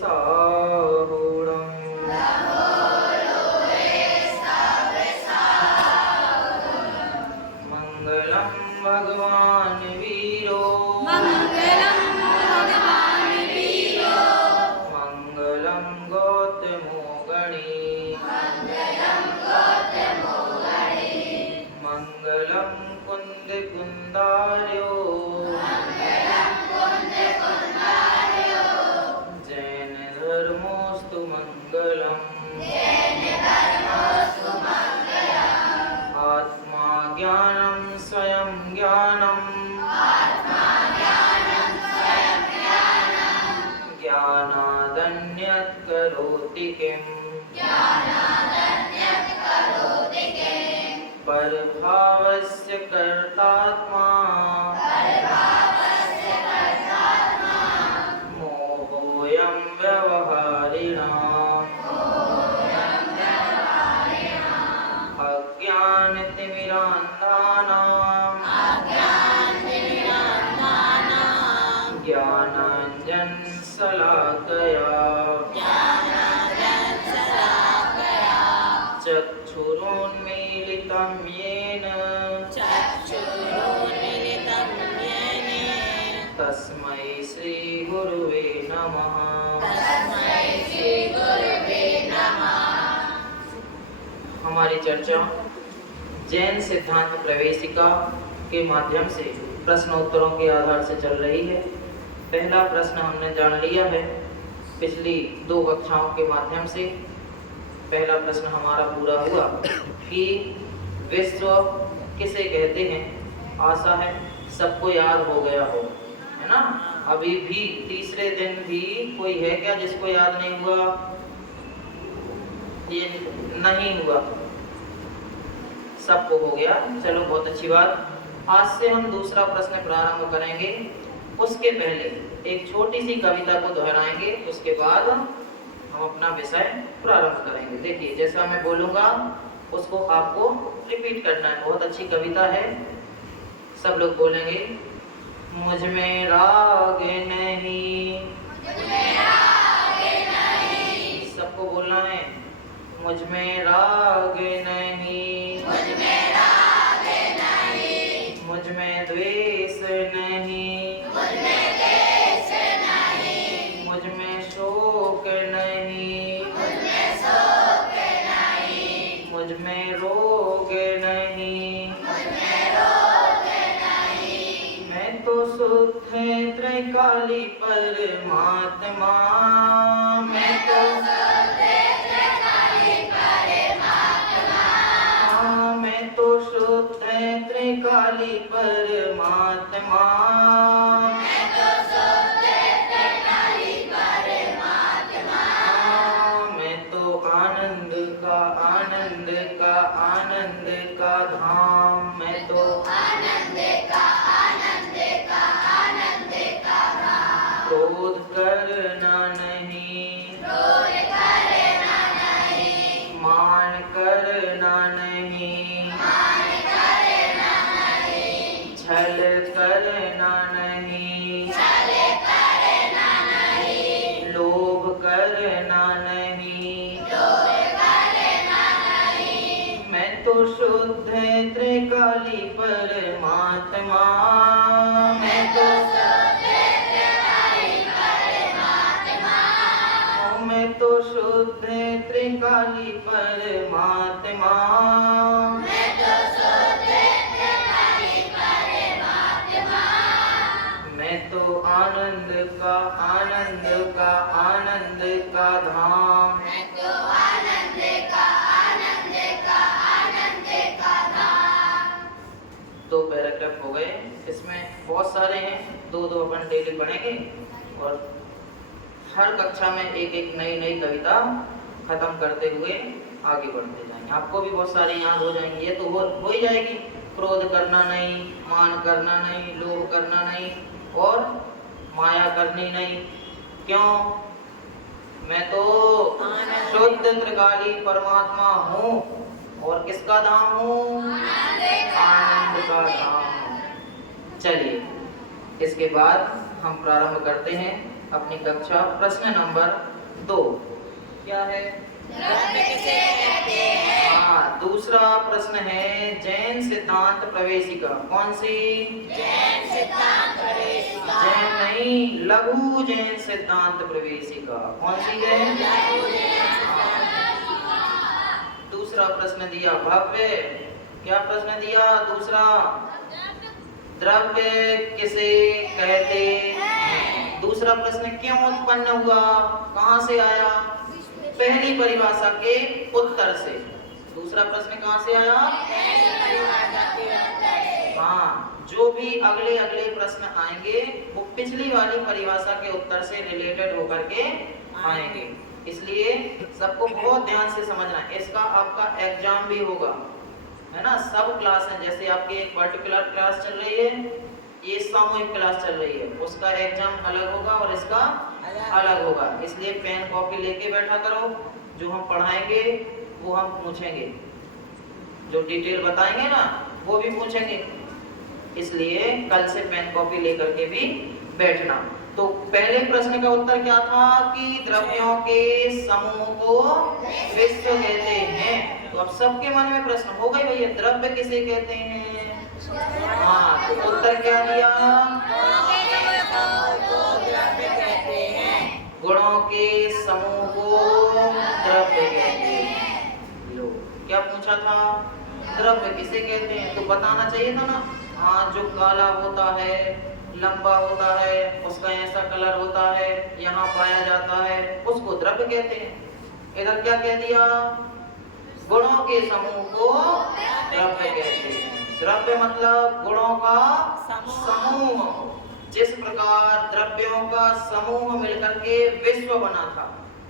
वृषारूढम् मङ्गलं भगवान् वीरो मङ्गलं गौतमो गणे मङ्गलं कुन्दकुन्दार्यो जैन धर्मोऽस्तु मङ्गलम् आत्मा ज्ञानं स्वयं ज्ञानं ज्ञानादन्यत् करोति किम् परभावस्य कर्तात्मा मोहोऽयं व्यवहारिणाम् अज्ञानतिमिरान्धानाम् ज्ञानाञ्जनशलाकया चक्षुरुन्मीलितं येन तस्मै श्रीगुरुवे नमः। हमारी चर्चा जैन सिद्धांत प्रवेशिका के माध्यम से प्रश्नोत्तरों के आधार से चल रही है। पहला प्रश्न हमने जान लिया है पिछली 2 कक्षाओं के माध्यम से। पहला प्रश्न हमारा पूरा हुआ कि विश्व किसे कहते हैं। आशा है सबको याद हो गया हो, है ना। अभी भी तीसरे दिन भी कोई है क्या जिसको याद नहीं हुआ? ये नहीं हुआ, सबको हो गया। चलो बहुत अच्छी बात। आज से हम दूसरा प्रश्न प्रारंभ करेंगे। उसके पहले एक छोटी सी कविता को दोहराएंगे, उसके बाद हम अपना विषय प्रारंभ करेंगे। देखिए जैसा मैं बोलूँगा उसको आपको रिपीट करना है। बहुत अच्छी कविता है, सब लोग बोलेंगे। मुझ में राग नहीं, सबको बोलना है। मुझ में राग नहीं, मुझ में द्वेष नहीं, मुझ में शोक नहीं, मुझ में रोग नहीं, मैं तो शुद्ध त्रिकाली परमात्मा, मैं तो मैं तो शुद्ध त्रिकाली परमात्मा, मैं तो आनंद का धाम, मैं तो क्रोध करना नहीं, मान करना नहीं, छल करना नहीं, लोभ करना नहीं, मैं तो शुद्ध त्रिकाली परमात्मा, मैं तो शुद्ध त्रिकाली परमात्मा, मैं तो आनंद का धाम, दो पैराग्राफ हो गए। इसमें बहुत सारे हैं, 2-2 अपन डेली पढ़ेंगे और हर कक्षा में एक नई कविता खत्म करते हुए आगे बढ़ते जाएंगे। आपको भी बहुत सारे याद हो जाएंगे। ये तो हो ही जाएगी। क्रोध करना नहीं, मान करना नहीं, लोभ करना नहीं और माया करनी नहीं। क्यों? मैं तो शुद्ध त्रिकाली परमात्मा हूँ और किसका धाम हूँ? आनंद का धाम। चलिए इसके बाद हम प्रारंभ करते हैं अपनी कक्षा। प्रश्न नंबर 2 क्या है? द्रव्य किसे कहते हैं? हाँ, दूसरा प्रश्न है जैन सिद्धांत प्रवेशिका। कौन सी? जैन सिद्धांत प्रवेशिका। जैन नहीं, लघु जैन सिद्धांत प्रवेशिका। कौन सी जैन? दूसरा प्रश्न दिया भव्य। क्या प्रश्न दिया दूसरा? द्रव्य किसे कहते हैं? दूसरा प्रश्न क्यों उत्पन्न हुआ, कहाँ से आया? पहली परिभाषा के उत्तर से। दूसरा प्रश्न कहाँ से आया? हाँ, जो भी अगले अगले प्रश्न आएंगे वो पिछली वाली परिभाषा के उत्तर से रिलेटेड होकर के आएंगे, इसलिए सबको बहुत ध्यान से समझना है। इसका आपका एग्जाम भी होगा, है ना। सब क्लास है, जैसे आपकी एक पर्टिकुलर क्लास चल रही है, ये सामूहिक क्लास चल रही है, उसका एग्जाम अलग होगा और इसका अलग होगा। इसलिए पेन कॉपी लेके बैठा करो, जो हम पढ़ाएंगे वो हम पूछेंगे, जो डिटेल बताएंगे ना वो भी पूछेंगे, इसलिए कल से पेन कॉपी लेकर के भी बैठना। तो पहले प्रश्न का उत्तर क्या था कि द्रव्यों के समूह को विश्व कहते हैं। तो अब सबके मन में प्रश्न हो गए, भैया द्रव्य किसे कहते हैं? हाँ, तो उत्तर क्या दिया? गुणों के समूह को द्रव्य कहते हैं। लो, क्या पूछा था? द्रव्य किसे कहते हैं, तो बताना चाहिए था ना। हाँ, जो काला होता है, लंबा होता है, उसका ऐसा कलर होता है, यहाँ पाया जाता है, उसको द्रव्य कहते हैं। इधर क्या कह दिया? गुणों के समूह को द्रव्य कहते हैं। द्रव्य मतलब गुणों का समूह। जिस प्रकार द्रव्यों का समूह मिलकर के विश्व बना था।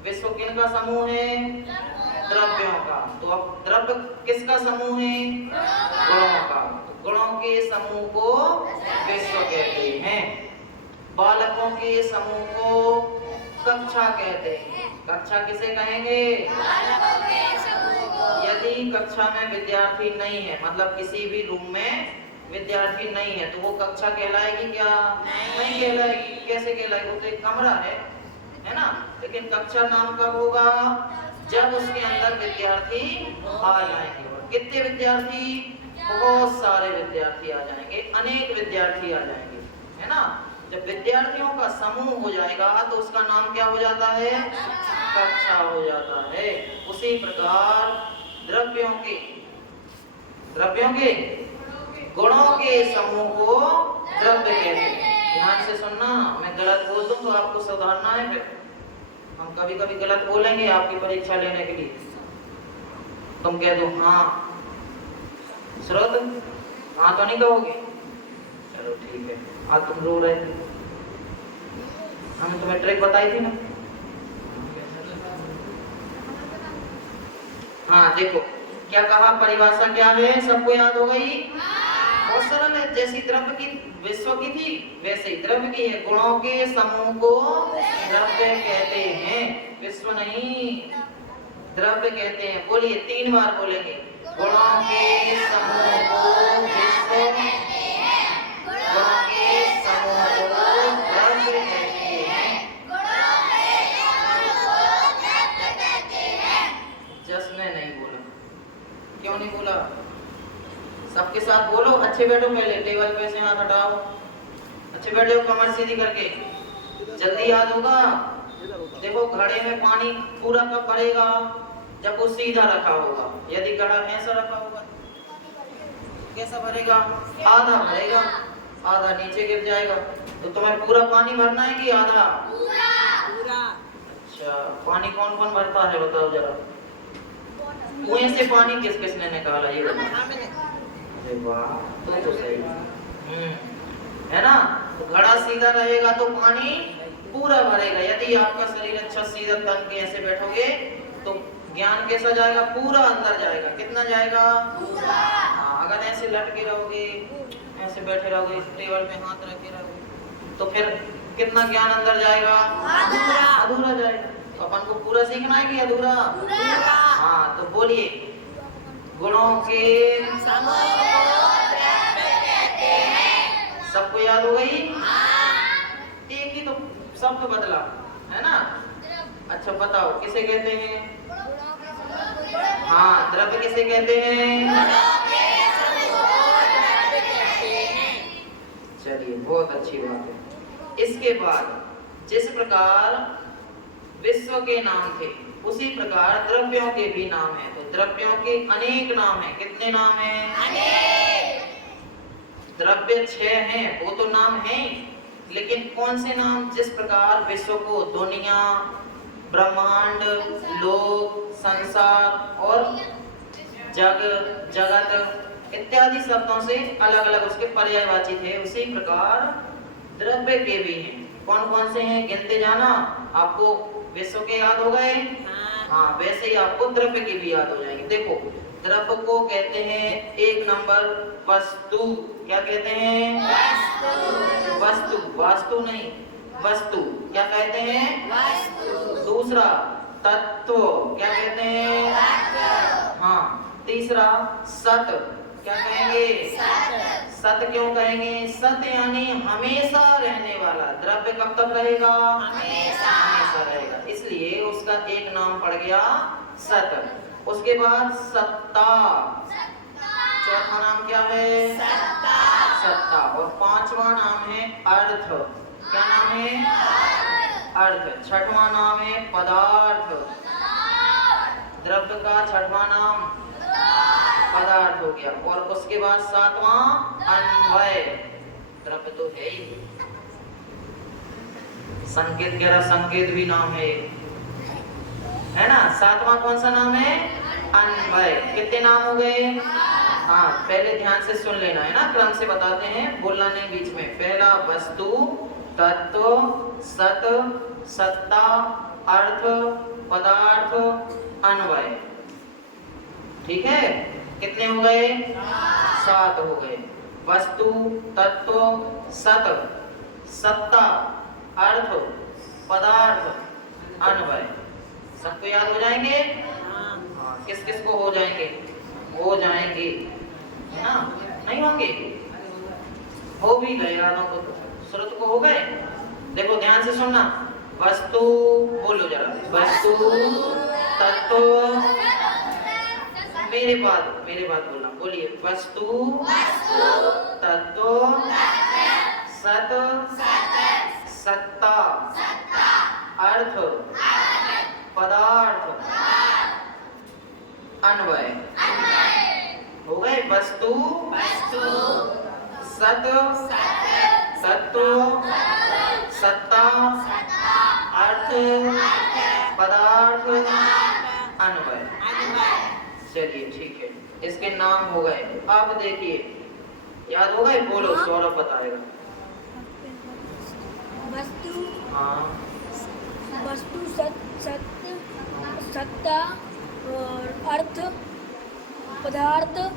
विश्व किनका समूह है? द्रव्यों का। तो अब द्रव्य किसका समूह है? गुणों का। गुणों के समूह को विश्व कहते हैं। बालकों के समूह को कक्षा कहते हैं। कक्षा किसे कहेंगे? यदि कक्षा में विद्यार्थी नहीं है, मतलब किसी भी रूम में विद्यार्थी नहीं है, तो वो कक्षा कहलाएगी क्या? नहीं कहलाएगी। कैसे कहलाएगी? वो तो एक कमरा है ना। लेकिन कक्षा नाम कब होगा? जब उसके अंदर विद्यार्थी आ जाएंगे। और कितने विद्यार्थी? बहुत सारे विद्यार्थी आ जाएंगे, अनेक विद्यार्थी आ जाएंगे, है ना। जब विद्यार्थियों का समूह हो जाएगा तो उसका नाम क्या हो जाता है? कक्षा हो जाता है। उसी प्रकार द्रव्यों के गुणों के समूह को द्रव्य कहते हैं। ध्यान से सुनना, मैं गलत बोल दूं तो आपको सुधारना है। फिर हम कभी कभी गलत बोलेंगे आपकी परीक्षा लेने के लिए, तुम कह दो हाँ स्रोत, हाँ तो नहीं कहोगे, चलो ठीक है। आज तुम रो रहे थे, हमने तुम्हें ट्रिक बताई थी ना। हाँ देखो क्या कहा, परिभाषा क्या है, सबको याद हो गई? बहुत सरल है। जैसी द्रव्य की विश्व की थी वैसे ही द्रव्य की है। गुणों के समूह को द्रव्य कहते हैं, विश्व नहीं, द्रव्य कहते हैं। बोलिए, 3 बार बोलेंगे। गुणों के समूह को विश्व कहते हैं, गुणों के समूह को द्रव्य कहते हैं, गुणों के समूह को द्रव्य कहते हैं। जसने नहीं बोला, क्यों नहीं बोला? सबके साथ बोलो, अच्छे बैठो, पहले टेबल पे से हाथ हटाओ, अच्छे बैठो, कमर सीधी करके, जल्दी याद होगा। देखो घड़े में पानी पूरा कब भरेगा? जब वो सीधा रखा होगा। यदि घड़ा ऐसा रखा होगा कैसा भरेगा? आधा भरेगा, आधा नीचे गिर जाएगा। तो तुम्हें पूरा पानी भरना है कि आधा? पूरा। अच्छा, पानी कौन कौन भरता है बताओ जरा। कुएं से पानी किस किसने निकाला ये बताओ? अरे वाह, तो सही है ना। तो घड़ा सीधा रहेगा तो पानी पूरा भरेगा। यदि आपका शरीर अच्छा सीधा तन के ऐसे बैठोगे तो ज्ञान कैसा जाएगा? पूरा अंदर जाएगा। कितना जाएगा? पूरा। हाँ, अगर ऐसे लटके रहोगे, ऐसे बैठे रहोगे, टेबल पे हाथ रखे रहोगे, तो फिर कितना ज्ञान अंदर जाएगा? अधूरा जाएगा। तो अपन को पूरा सीखना है कि अधूरा? हाँ, तो बोलिए, गुणों के समूह को द्रव्य कहते हैं। सबको याद हो गई? एक ही तो शब्द बदला है ना। अच्छा बताओ किसे कहते हैं? हाँ, द्रव्य किसे कहते हैं? चलिए बहुत अच्छी बात है। इसके बाद जिस प्रकार विश्व के नाम थे उसी प्रकार द्रव्यों के भी नाम है। तो द्रव्यों के अनेक नाम हैं। कितने नाम हैं? द्रव्य 6 हैं, वो तो नाम हैं, लेकिन कौन से नाम? जिस प्रकार विश्व को दुनिया, ब्रह्मांड, लोक, संसार और जग, जगत इत्यादि शब्दों से अलग अलग उसके पर्यायवाची थे, उसी प्रकार द्रव्य के भी हैं। कौन कौन से हैं गिनते जाना। आपको विश्व के याद हो गए, हाँ वैसे ही आपको द्रव्य के भी याद हो जाएंगे। देखो द्रव्य को कहते हैं 1 नंबर वस्तु। क्या कहते हैं? वस्तु। वास्तु नहीं, वस्तु। क्या कहते हैं? दूसरा तत्व। क्या कहते हैं? हाँ। तीसरा सत। क्या कहेंगे? सत क्यों कहेंगे? सत यानी हमेशा रहने वाला। द्रव्य कब तक रहेगा? हमेशा रहेगा, इसलिए उसका एक नाम पड़ गया सत। उसके बाद सत्ता। चौथा नाम क्या है? सत्ता। और 5वां नाम है अर्थ। क्या नाम है? अर्थ। 6वां नाम है पदार्थ। द्रव्य का 6वां नाम पदार्थ हो गया। और उसके बाद 7वां अन्वय। द्रव्य तो है ही। संकेत कह रहा, संकेत भी नाम है ना। 7वां कौन सा नाम है? अन्वय। कितने नाम हो गए? हाँ पहले ध्यान से सुन लेना है ना, क्रम से बताते हैं, बोलना नहीं बीच में। पहला वस्तु, तत्व, सत, सत्ता, अर्थ, पदार्थ, अन्वय। ठीक है, कितने हो गए? 7 हो गए। वस्तु, तत्व, सत, सत्ता, अर्थ, पदार्थ, अन्वय। सबको याद हो जाएंगे? हाँ। किस किस को हो जाएंगे? हो जाएंगे है ना? नहीं होंगे? हो भी गए यादों को, तो श्रुत को हो गए। देखो ध्यान से सुनना। वस्तु बोलो जरा। वस्तु, तत्व, मेरे बाद बोलना। बोलिए। वस्तु, तत्व, सत, सत्ता, अर्थ, पदार्थ, अन्वय। हो गए? वस्तु, सत, तत्व, सत्ता, अर्थ, पदार्थ, अन्वय। चलिए ठीक है, इसके नाम हो गए। अब देखिए, याद हो गए? बोलो, सौरभ बताएगा। वस्तु, हाँ। वस्तु, सत्ता और अर्थ, पदार्थ और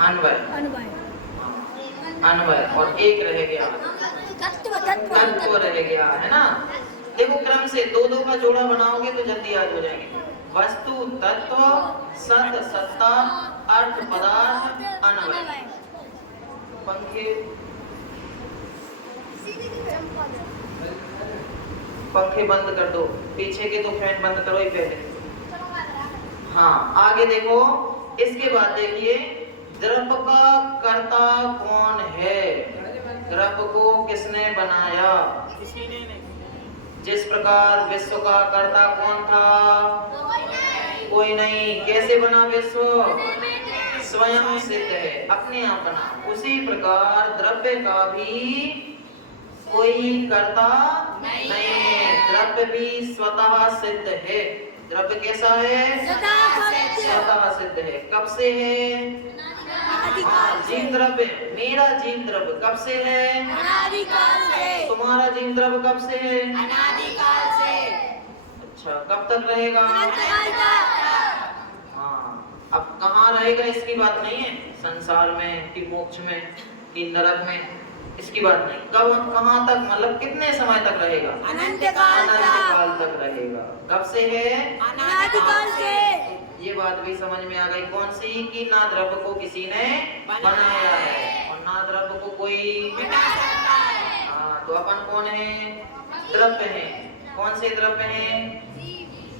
अन्वय। अन्वय। और एक रह गया तत्व रह गया है ना। देखो क्रम से 2-2 का जोड़ा बनाओगे तो जल्दी याद हो जाएंगे। वस्तु, तत्व, सत, सत्ता, अर्थ, पदार्थ, अन्वय। पंखे बंद कर दो, पीछे के तो फैन बंद करो ही पहले। हाँ आगे देखो। इसके बाद देखिए, द्रव्य का कर्ता कौन है? द्रव्य को किसने बनाया? जिस प्रकार विश्व का कर्ता कौन था? कोई नहीं। कैसे बना विश्व? स्वयं सिद्ध है, अपने आप बना। उसी प्रकार द्रव्य का भी कोई कर्ता नहीं है। द्रव्य भी स्वतः सिद्ध है। द्रव्य कैसा है? स्वतः सिद्ध है। कब से है? जीव द्रव्य। मेरा जीव द्रव्य कब से है? अनादिकाल से। तुम्हारा जीव द्रव्य कब से है? अनादिकाल से। अच्छा, कब तक रहेगा? अनंतकाल तक। हाँ, अब कहाँ रहेगा इसकी बात नहीं है, संसार में कि मोक्ष में कि नरक में, इसकी बात नहीं। कब, कहाँ तक, मतलब कितने समय तक रहेगा? अनंतकाल तक रहेगा। कब से है? अनादिकाल से। ये बात भी समझ में आ गई। कौन सी? कि ना द्रव्य को किसी ने बनाया है और ना द्रव्य को कोई मिटा सकता है। हाँ, तो अपन कौन है? द्रव्य है। कौन से द्रव्य हैं?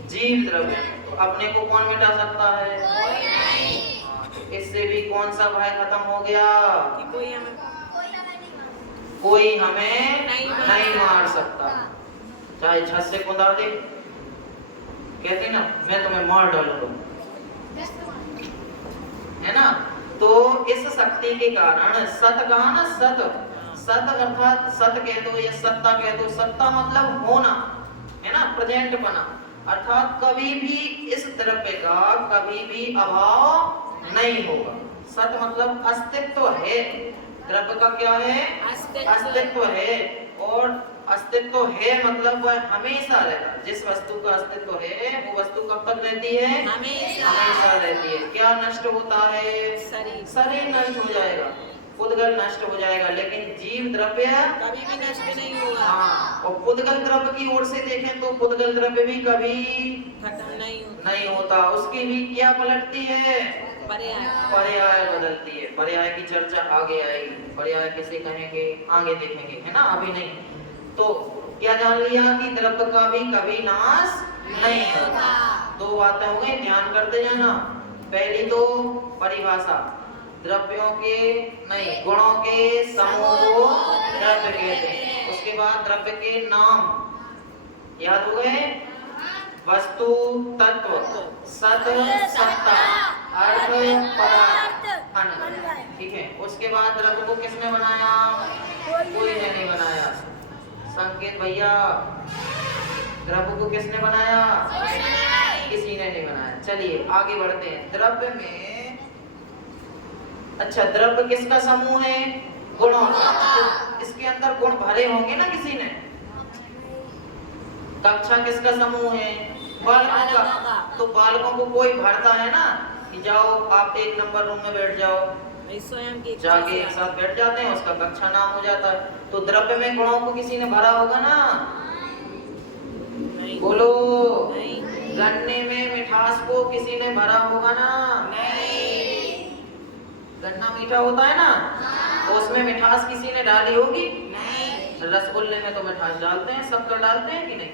जीव द्रव्य। तो अपने को कौन मिटा सकता है? हाँ, तो इससे भी कौन सा भय खत्म हो गया? कोई हमें नहीं मार सकता, चाहे छत से कूदा दे। कहते ना, मैं तुम्हें मार डालूंगा, है ना। तो इस शक्ति के कारण सत कहा ना, सत अर्थात सत कह दो या सत्ता कह दो। सत्ता मतलब होना, है ना, प्रेजेंट बना, अर्थात कभी भी इस द्रव्य का कभी भी अभाव नहीं होगा। सत मतलब अस्तित्व है। द्रव्य का क्या है? अस्तित्व है। और अस्तित्व है मतलब वह हमेशा रहता है। जिस वस्तु का अस्तित्व है वो वस्तु कब तक रहती है? हमेशा रहती है। क्या नष्ट होता है? शरीर नष्ट हो जाएगा, पुद्गल नष्ट हो जाएगा, लेकिन जीव द्रव्य कभी भी नष्ट नहीं होगा। हाँ, और पुद्गल द्रव्य की ओर से देखें तो पुद्गल द्रव्य भी कभी खत्म नहीं होता। उसकी भी क्या पलटती है? पर्याय बदलती है। पर्याय की चर्चा आगे आएगी। पर्याय किसे कहेंगे आगे देखेंगे, है ना, अभी नहीं। तो क्या जान लिया कि द्रव्य का भी कभी नाश नहीं होता। दो बातें हो गई, ध्यान करते जाना। पहली तो परिभाषा, द्रव्यों के नहीं गुणों के समूह को द्रव्य कहते हैं। उसके बाद द्रव्य के नाम याद हो गए? वस्तु, तत्व, सत, सत्ता, अर्थ, पदार्थ, अन्न। ठीक है। उसके बाद द्रव्य को किसने बनाया? कोई ने नहीं बनाया। संकेत भैया, द्रव्य को किसने बनाया? किसी ने नहीं बनाया। चलिए आगे बढ़ते हैं। द्रव्य में, अच्छा, द्रव्य किसका समूह है? गुणों का। तो इसके अंदर गुण भरे होंगे ना किसी ने। कक्षा किसका समूह है? बालकों का। तो बालकों को कोई भरता है ना कि जाओ आप 1 नंबर रूम में बैठ जाओ, स्वयं की जाके एक साथ बैठ जाते हैं, उसका कक्षा नाम हो जाता है। तो द्रव्य में गुणों को किसी ने भरा होगा ना? नहीं। बोलो। नहीं। गन्ने में मिठास को किसी ने भरा होगा ना? नहीं। गन्ना मीठा होता है ना, तो उसमें मिठास किसी ने डाली होगी? नहीं। रसगुल्ले में तो मिठास डालते हैं, शक्कर डालते हैं कि नहीं?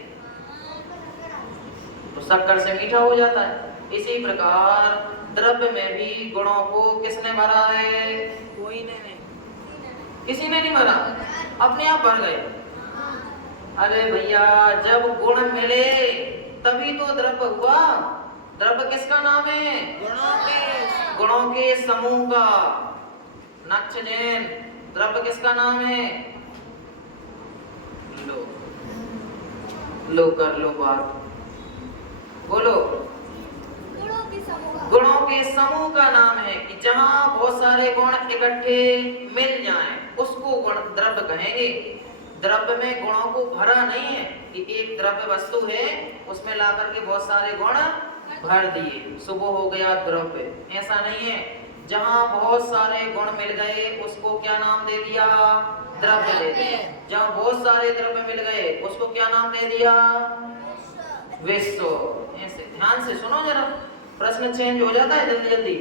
तो शक्कर से मीठा हो जाता है। इसी प्रकार द्रव्य में भी गुणों को किसने भरा है? कोई नहीं। किसी ने नहीं भरा, अपने आप भर गए। अरे भैया, जब गुण मिले तभी तो द्रव्य हुआ। द्रव्य किसका नाम है? गुणों के समूह का। नक्ष जैन, द्रव्य किसका नाम है? लो कर लो बात, बोलो। गुणों के समूह का नाम है कि जहां बहुत सारे गुण इकट्ठे मिल जाएं, उसको गुण द्रव्य कहेंगे। द्रव्य में गुणों को भरा नहीं है कि एक द्रव्य वस्तु है, उसमें लाकर के बहुत सारे गुण भर दिए, सुबह हो गया द्रव्य। ऐसा नहीं है। जहां बहुत सारे गुण मिल गए उसको क्या नाम दे दिया? द्रव्य दे दिया। जहां बहुत सारे द्रव्य मिल गए उसको क्या नाम दे दिया? विश्व। ऐसे ध्यान से सुनो जरा, प्रश्न चेंज हो जाता है जल्दी जल्दी,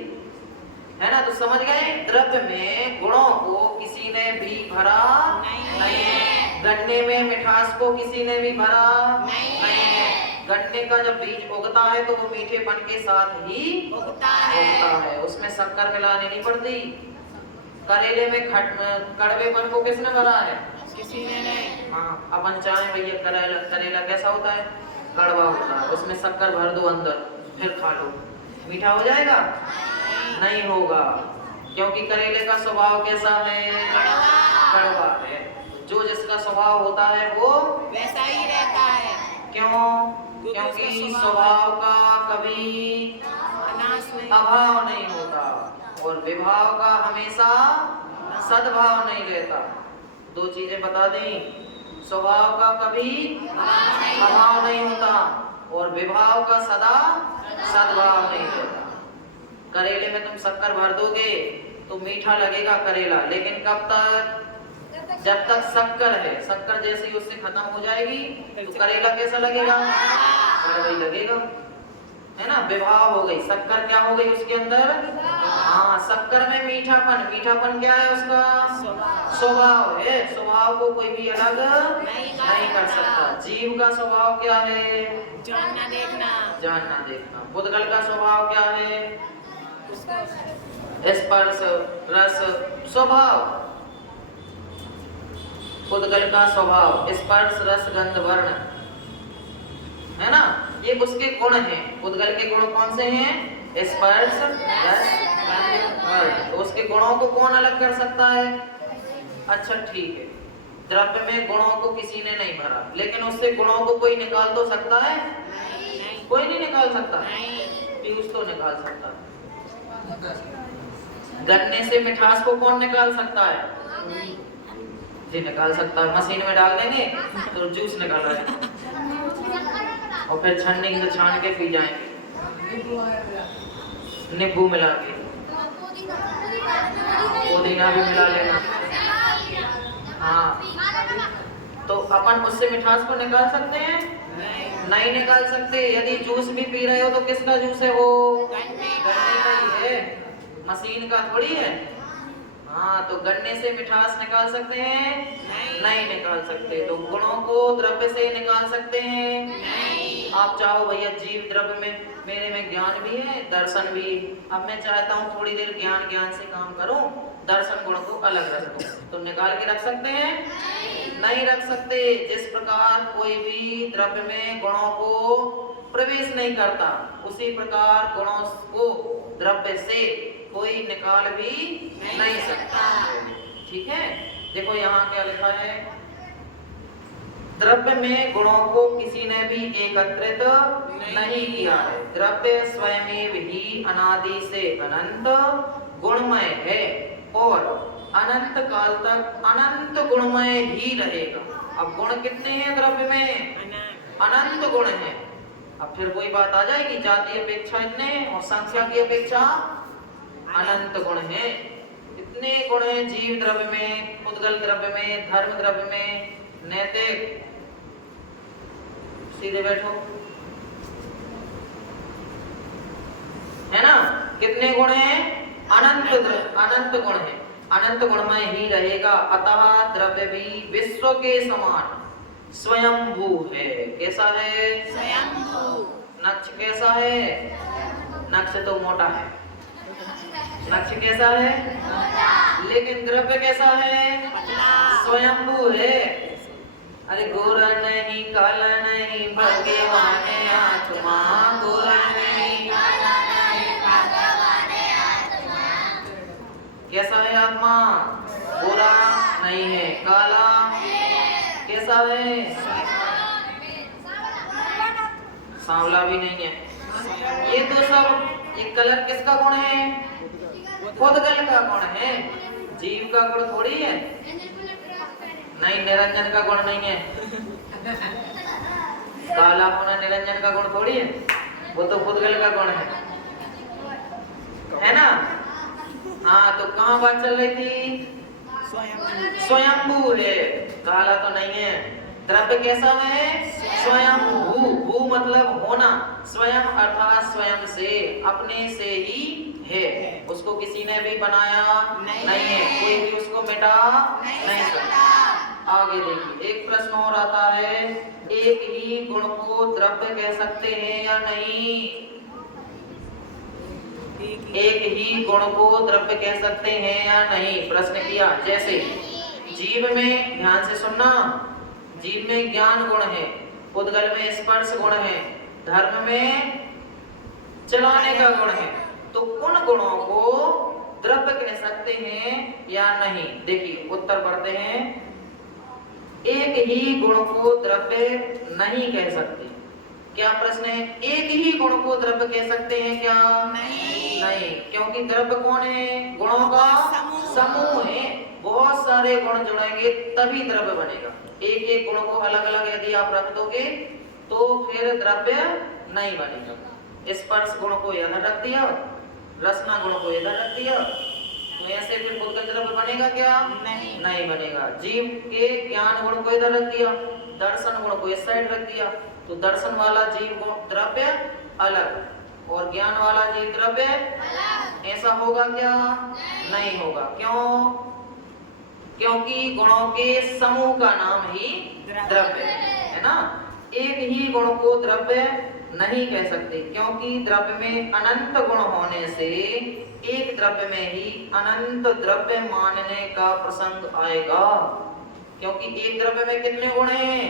है ना। तो समझ गए, द्रव्य में गुणों को किसी ने भी भरा नहीं है। गन्ने में मिठास को किसी ने भी भरा नहीं है। गन्ने का जब बीज उगता है तो वो मीठेपन के साथ ही उगता है, उसमें शक्कर मिलानी नहीं पड़ती। करेले में कड़वेपन को किसने भरा है? किसी ने नहीं। हाँ, अपन चाहे भैया करेला कैसा होता है? कड़वा होता है, उसमें शक्कर भर दो अंदर, फिर खा लो, मीठा हो जाएगा? नहीं होगा, क्योंकि करेले का स्वभाव कैसा है? कड़वा है। जो जिसका स्वभाव होता है वो वैसा ही रहता है। क्यों? क्योंकि स्वभाव का कभी अभाव नहीं होता और विभाव का हमेशा सद्भाव नहीं रहता। दो चीजें बता दें, स्वभाव का कभी अभाव नहीं होता और विभाव का सदा सद्भाव नहीं रहता। करेले में तुम शक्कर भर दोगे तो मीठा लगेगा करेला, लेकिन कब तक? जब तक शक्कर है। शक्कर जैसे ही उससे खत्म हो जाएगी तो करेला कैसा लगेगा? कड़वा लगेगा, है ना। विभाव हो गई, शक्कर क्या हो गई उसके अंदर? हाँ, शक्कर में मीठापन, मीठापन क्या है उसका? स्वभाव। स्वभाव है। स्वभाव को कोई भी अलग नहीं नहीं कर सकता। जीव का स्वभाव क्या है? जानना देखना। जानना देखना। पुद्गल का स्वभाव क्या है? उसको स्पर्श रस स्वभाव। पुद्गल का स्वभाव स्पर्श रस गंध वर्ण, है ना? ये उसके गुण हैं। पुद्गल के गुण कौन से हैं? स्पर्श रस गंध वर्ण। तो उसके गुणों को कौन अलग कर सकता है? अच्छा ठीक है, द्रव्य में गुणों को किसी ने नहीं भरा, लेकिन उससे गुणों को कोई निकाल तो सकता है? नहीं। कोई नहीं निकाल सकता। नहीं। पीयूष तो निकाल सकता है। गन्ने से मिठास को कौन निकाल सकता है? जी निकाल सकता है। मशीन में डाल देंगे तो जूस निकल रहा है, और फिर छन्नी से छान के पी जाएंगे नींबू मिला के। पुदीना भी मिला लेना। हाँ, तो अपन उससे मिठास को निकाल सकते हैं? नहीं निकाल सकते। यदि जूस भी पी रहे हो तो किसका जूस है वो? गन्ने का ही है, मशीन का थोड़ी है। हाँ, तो गन्ने से मिठास निकाल सकते हैं? नहीं निकाल सकते। तो गुणों को द्रव्य से निकाल सकते हैं? नहीं। आप चाहो भैया जीव द्रव्य में, मेरे में ज्ञान भी है दर्शन भी। अब मैं चाहता हूँ थोड़ी देर ज्ञान से काम करूं, दर्शन गुण को अलग रख दूं, तो निकाल के रख सकते हैं? नहीं रख सकते। जिस प्रकार कोई भी द्रव्य में गुणों को प्रवेश नहीं करता, उसी प्रकार गुणों को द्रव्य से कोई निकाल भी नहीं सकता। ठीक है, देखो यहाँ क्या लिखा है? द्रव्य में गुणों को किसी ने भी एकत्रित नहीं किया है। द्रव्य स्वयं ही अनादि से अनंत गुणमय है और अनंत काल तक अनंत गुणमय ही रहेगा। अब गुण कितने हैं द्रव्य में? अनंत गुण हैं। अब फिर कोई बात आ जाएगी, जाति अपेक्षा इतने और संख्या की अपेक्षा अनंत गुण हैं। इतने गुण हैं जीव द्रव्य में, पुद्गल द्रव्य में, धर्म द्रव्य में, नैतिक। सीधे बैठो, है ना? कितने गुण हैं? अनंत गुण हैं। अनंत गुणमय ही रहेगा। अतः द्रव्य भी विश्व के समान स्वयंभू है। कैसा है? स्वयंभू। नक्ष कैसा है? नक्ष तो मोटा है। नक्ष कैसा है? लेकिन द्रव्य कैसा है? स्वयंभू है। अरे गोरा नहीं काला नहीं भगवान आत्मा, गोरा नहीं काला नहीं भगवान आत्मा। कैसा है आत्मा? गोरा नहीं है, काला कैसा है? सांवला भी नहीं है। ये तो सब, ये कलर किसका गुण है? पुद्गल का गुण है। जीव का गुण थोड़ी है। नहीं, निरंजन का गुण नहीं है। काला होना निरंजन का गुण थोड़ी है, वो तो पुद्गल का गुण है ना? हाँ, तो कहाँ बात चल रही थी? स्वयंभू है, काला तो नहीं है। द्रव्य कैसा है? स्वयंभू। भू मतलब होना, स्वयं अर्थात स्वयं से, अपने से ही है। उसको किसी ने भी बनाया नहीं है, कोई भी उसको मिटा नहीं सकता। आगे देखिए, एक प्रश्न और आता है, एक ही गुण को द्रव्य कह सकते हैं या नहीं? एक ही गुण को द्रव्य कह सकते हैं या नहीं? प्रश्न किया। जैसे जीव में, ध्यान से सुनना, जीव में ज्ञान गुण है, पुद्गल में स्पर्श गुण है, धर्म में चलाने का गुण है, तो उन गुणों को द्रव्य कह सकते हैं या नहीं? देखिए उत्तर पढ़ते हैं। एक ही गुण को द्रव्य नहीं कह सकते। क्या प्रश्न है? एक ही गुण को द्रव्य कह सकते हैं क्या? नहीं, क्योंकि द्रव्य कौन है? गुणों का समूह है। बहुत सारे गुण जुड़ेंगे तभी द्रव्य बनेगा। एक एक गुण को अलग अलग यदि आप रख दोगे तो फिर द्रव्य नहीं बनेगा। स्पर्श गुण को इधर रख दिया, रसना गुण को इधर रख दिया, तो ऐसे फिर पुद्गल द्रव्य बनेगा क्या? नहीं बनेगा। जीव के ज्ञान गुण को इधर रख दिया, दर्शन गुण को इस साइड रख दिया, तो दर्शन वाला जीव गुण द्रव्य अलग, और ज्ञान वाला जीव द्रव्य ऐसा होगा क्या? नहीं होगा। क्यों? क्योंकि गुणों के समूह का नाम ही द्रव्य है ना। एक ही गुण को द्रव्य नहीं कह सकते, क्योंकि द्रव्य में अनंत गुण होने से एक द्रव्य में ही अनंत द्रव्य मानने का प्रसंग आएगा। क्योंकि एक द्रव्य में कितने गुण हैं?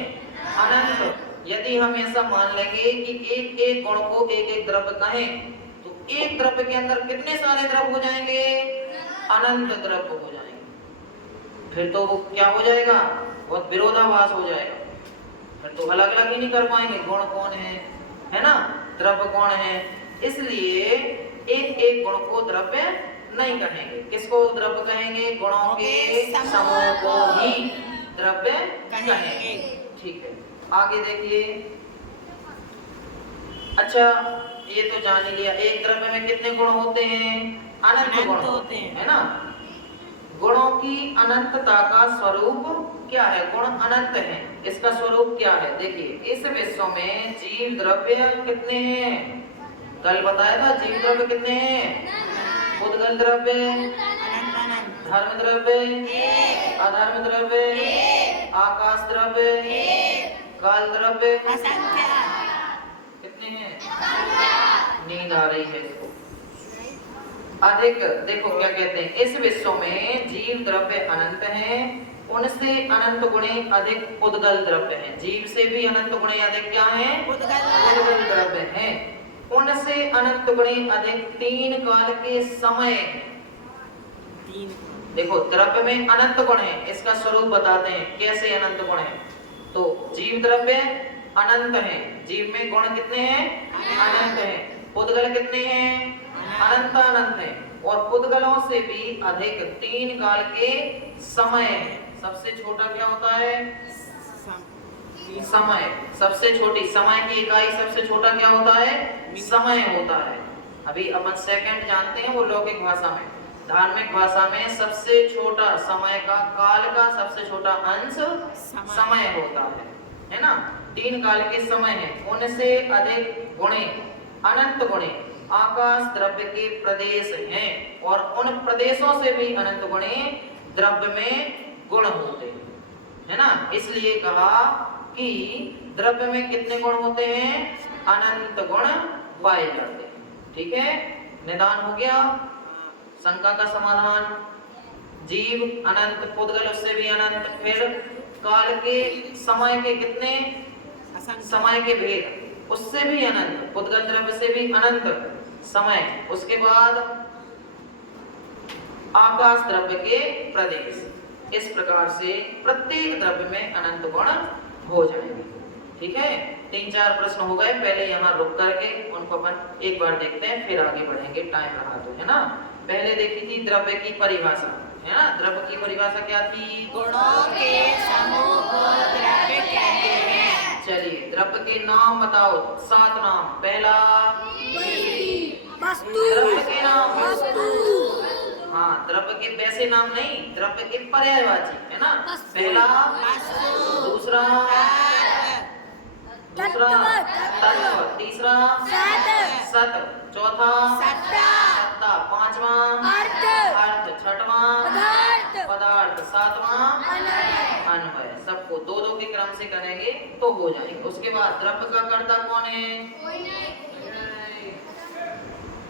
अनंत। यदि हम ऐसा मान लेंगे कि एक एक गुण को एक एक द्रव्य कहें, तो एक द्रव्य के अंदर कितने सारे द्रव्य हो जाएंगे? अनंत द्रव्य हो जाएंगे। फिर तो वो क्या हो जाएगा? बहुत विरोधाभास हो जाएगा। फिर तो अलग अलग ही नहीं कर पाएंगे, गुण कौन है ना, द्रव्य कौन है। इसलिए एक एक गुण को द्रव्य नहीं कहेंगे। किसको द्रव्य कहेंगे? गुणों के समूह को ही द्रव्य कहेंगे। ठीक है, आगे देखिए। अच्छा, ये तो जान ही लिया, एक द्रव्य में कितने गुण होते हैं? अनंत गुण होते हैं, है ना। गुणों की अनंतता का स्वरूप क्या है? गुण अनंत है, इसका स्वरूप क्या है? देखिए, इस विश्व में जीव द्रव्य कितने हैं? कल बताया था, जीव द्रव्य कितने हैं? उद्गल द्रव्य, धर्म द्रव्य, अधर्म द्रव्य, आकाश द्रव्य, काल द्रव्य, कितने हैं? नींद आ रही है। देखो अधिक, देखो क्या कहते हैं, इस विश्व में जीव द्रव्य अनंत हैं, उनसे अनंत गुणे अधिक उद्गल द्रव्य हैं। जीव से भी अनंत गुणे अधिक क्या हैं? उद्गल द्रव्य हैं। उनसे अनंत गुणे अधिक तीन काल के समय। देखो, द्रव्य में अनंत गुण है, इसका स्वरूप बताते हैं कैसे अनंत गुण है। तो जीव द्रव्य अनंत है, जीव में गुण कितने हैं? अनंत हैं। उद्गल कितने हैं? अनंत अनंत है। और उद्गलों से भी अधिक तीन काल के समय है। सबसे छोटा क्या होता है? समय। सबसे छोटी समय की इकाई सबसे छोटा क्या होता है? समय होता है। अभी अपन सेकंड जानते हैं, वो लौकिक भाषा में। धार्मिक भाषा में सबसे छोटा समय का, काल का सबसे छोटा अंश समय होता है ना। तीन काल के समय है, उनसे अधिक गुणे, अनंत गुणे आकाश द्रव्य के प्रदेश हैं, और उन प्रदेशों से भी अनंत गुणे द्रव्य में गुण होते हैं, है ना। इसलिए कहा कि द्रव्य में कितने गुण होते हैं? अनंत गुण पाए जाते हैं। ठीक है, निदान हो गया। शंका का समाधान, जीव अनंत, उद्गल उससे भी अनंत, फिर काल के समय के कितने? समय के भेद उससे भी अनंत, उद्गल द्रव्य से भी अनंत समय, उसके बाद आकाश द्रव्य के प्रदेश। इस प्रकार से प्रत्येक द्रव्य में अनंत गुण हो जाएंगे। ठीक है, 3-4 प्रश्न हो गए। पहले यहाँ रुक करके उनको अपन एक बार देखते हैं, फिर आगे बढ़ेंगे, टाइम रहा तो, है ना। पहले देखी थी द्रव्य की परिभाषा, है ना। द्रव्य की परिभाषा क्या थी? गुणों के समूह को द्रव्य कहते हैं। चलिए, द्रव्य के नाम बताओ, 7 नाम। पहला वस्तु, द्रव्य के नाम, हाँ, द्रव्य के वैसे नाम नहीं, द्रव्य के पर्यायवाची, है ना। पहला, दूसरा तत्व, तीसरा सत, चौथा सत्ता, पांचवा अर्थ, छठवां पदार्थ, सातवां अन्वय। सबको 2-2 के क्रम से करेंगे तो हो जाएंगे। उसके बाद द्रव्य का कर्ता कौन है?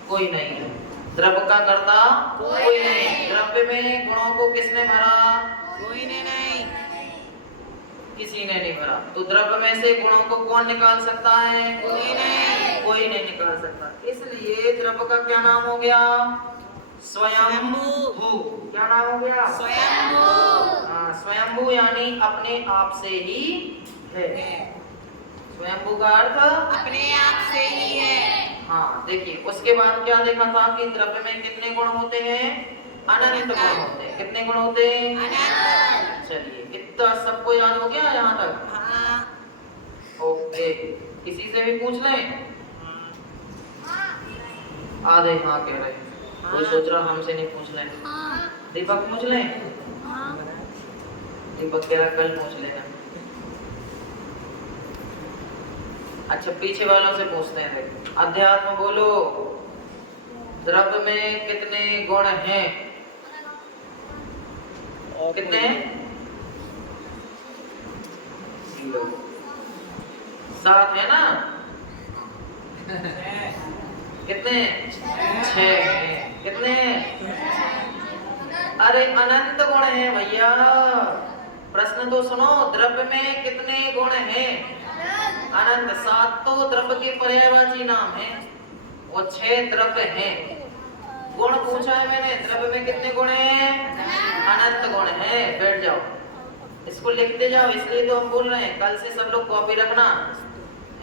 कोई नहीं है। द्रव्य का कर्ता कोई नहीं। द्रव्य में गुणों को किसने भरा? कोई ने नहीं, किसी ने नहीं भरा। तो द्रव्य में से गुणों को कौन निकाल सकता है? कोई नहीं, कोई नहीं निकाल सकता। इसलिए द्रव्य का क्या नाम हो गया? स्वयंभू। क्या नाम हो गया? स्वयंभू। हाँ, स्वयंभू यानी अपने आप से ही है। स्वयंभू का अर्थ अपने आप से ही है। हाँ, देखिए, उसके बाद क्या देखा था कि द्रव्य में कितने गुण होते हैं? अनंत गुण होते हैं। कितने गुण होते हैं? अनंत। चलिए, इतना सबको याद हो गया यहाँ तक? हाँ। ओके, किसी से भी पूछ लें? आधे हाँ कह रहे हैं, कोई सोच रहा हमसे नहीं पूछ लें। दीपक पूछ लें? दीपक कह रहा कल पूछ लेगा। अच्छा पीछे वालों से पूछते हैं। देखो अध्यात्म बोलो, द्रव्य में कितने गुण हैं? कितने? 7 है ना? कितने? 6 हैं। कितने? अरे अनंत गुण है भैया। प्रश्न तो सुनो, द्रव्य में कितने गुण हैं? अनंत। 7 तो द्रव्य के पर्यायवाची नाम है और 6 द्रव्य हैं। गुण पूछा है मैंने, द्रव्य में कितने गुण हैं? अनंत गुण है। बैठ जाओ, इसको लिखते जाओ, इसलिए तो हम बोल रहे हैं। कल से सब लोग कॉपी रखना,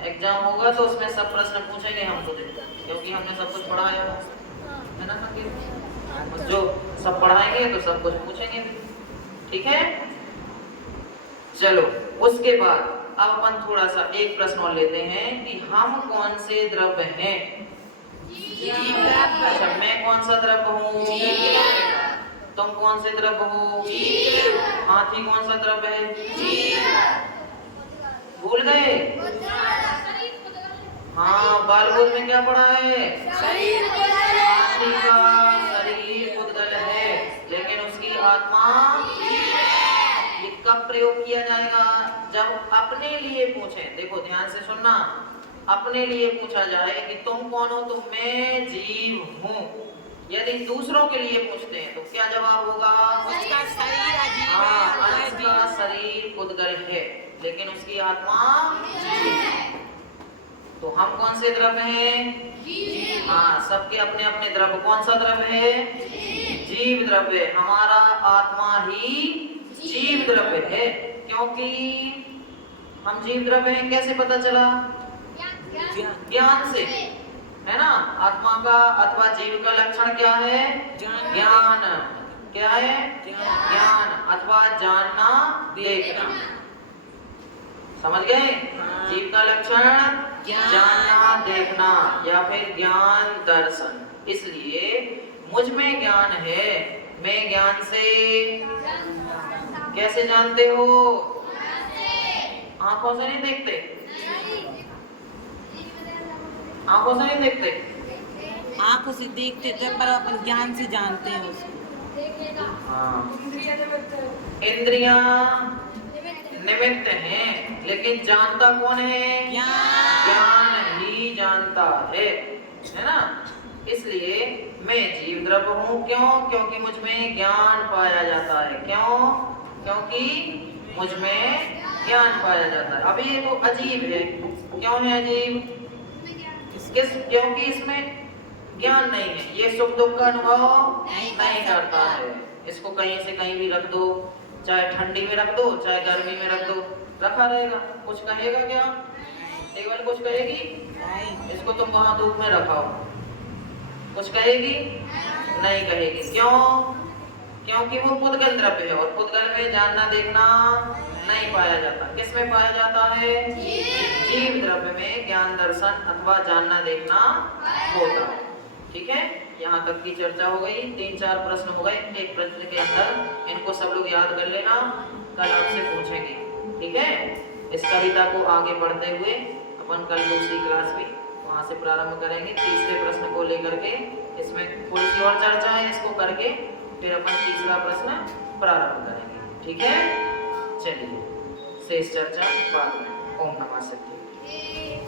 एग्जाम होगा तो उसमें सब प्रश्न पूछेंगे हम तो, क्योंकि हमने सब कुछ पढ़ाया है ना संकेत। जो सब पढ़ाएंगे तो सब कुछ पूछेंगे, ठीक है? चलो उसके बाद अब अपन थोड़ा सा एक प्रश्न और लेते हैं कि हम कौन से द्रव्य हैं? अच्छा मैं कौन सा द्रव्य हूँ? तुम कौन से द्रव्य हो? हाथी कौन सा द्रव्य है? भूल गए? हाँ बालबोध में क्या पढ़ा है? हाथी का शरीर पुद्गल है, लेकिन उसकी आत्मा। ये कब प्रयोग किया जाएगा? जब अपने लिए पूछे। देखो ध्यान से सुनना, अपने लिए पूछा जाए कि तुम कौन हो, तो मैं जीव हूँ। यदि दूसरों के लिए पूछते हैं तो क्या जवाब होगा? उसका शरीर अजीब हाँ, है, उसका शरीर पुद्गल है, लेकिन उसकी आत्मा जीव है। तो हम कौन से द्रव्य हैं? हाँ सबके अपने अपने द्रव्य। कौन सा द्रव्य है? जीव द्रव्य। हमारा आत्मा ही जीव द्रव्य है। क्योंकि हम जीव द्रव्य हैं कैसे पता चला? ज्ञान से, है ना? आत्मा का अथवा जीव का लक्षण क्या है? ज्ञान। क्या है? ज्ञान अथवा जानना, देखना। समझ गए? जीव का लक्षण जानना, देखना या फिर ज्ञान दर्शन। इसलिए मुझ में ज्ञान है। मैं ज्ञान से कैसे जानते हो? आंखों से नहीं देखते? आंखों से नहीं देखते? आंखों से देखते थे पर अपन ज्ञान से जानते हैं उसको। हाँ इंद्रियां निमित्त हैं, लेकिन जानता कौन है? ज्ञान ही जानता है ना? इसलिए मैं जीव द्रव्य हूँ। क्यों? क्योंकि मुझ में ज्ञान पाया जाता है। क्यों? क्योंकि मुझ में ज्ञान पाया जाता है। अभी ये तो अजीब है। क्यों है अजीब? क्योंकि इसमें ज्ञान नहीं है। ये सुख दुख का अनुभव नहीं करता है। इसको कहीं से कहीं भी रख दो, चाहे ठंडी में रख दो चाहे गर्मी में रख दो, रखा रहेगा। कुछ कहेगा क्या? टेबल कुछ कहेगी? इसको तुम वहां धूप में रखाओ, कुछ कहेगी? नहीं कहेगी। क्यों? क्योंकि वो पुद्गल द्रव्य है और पुद्गल में जानना देखना नहीं पाया जाता। किस में पाया जाता है? जीव द्रव्य में ज्ञान दर्शन अथवा जानना देखना होता है। ठीक है, यहाँ तक की चर्चा हो गई। 3-4 प्रश्न हो गए एक प्रश्न के अंदर। इनको सब लोग याद कर लेना, कल आपसे पूछेंगे। ठीक है, इस कविता को आगे बढ़ते हुए अपन कल दूसरी क्लास भी वहाँ से प्रारंभ करेंगे। तीसरे प्रश्न को लेकर के इसमें थोड़ी सी और चर्चा है, इसको करके फिर अपन तीसरा प्रश्न प्रारंभ करेंगे। ठीक है, चलिए शेष चर्चा बाद में। ओम नमः शिवाय।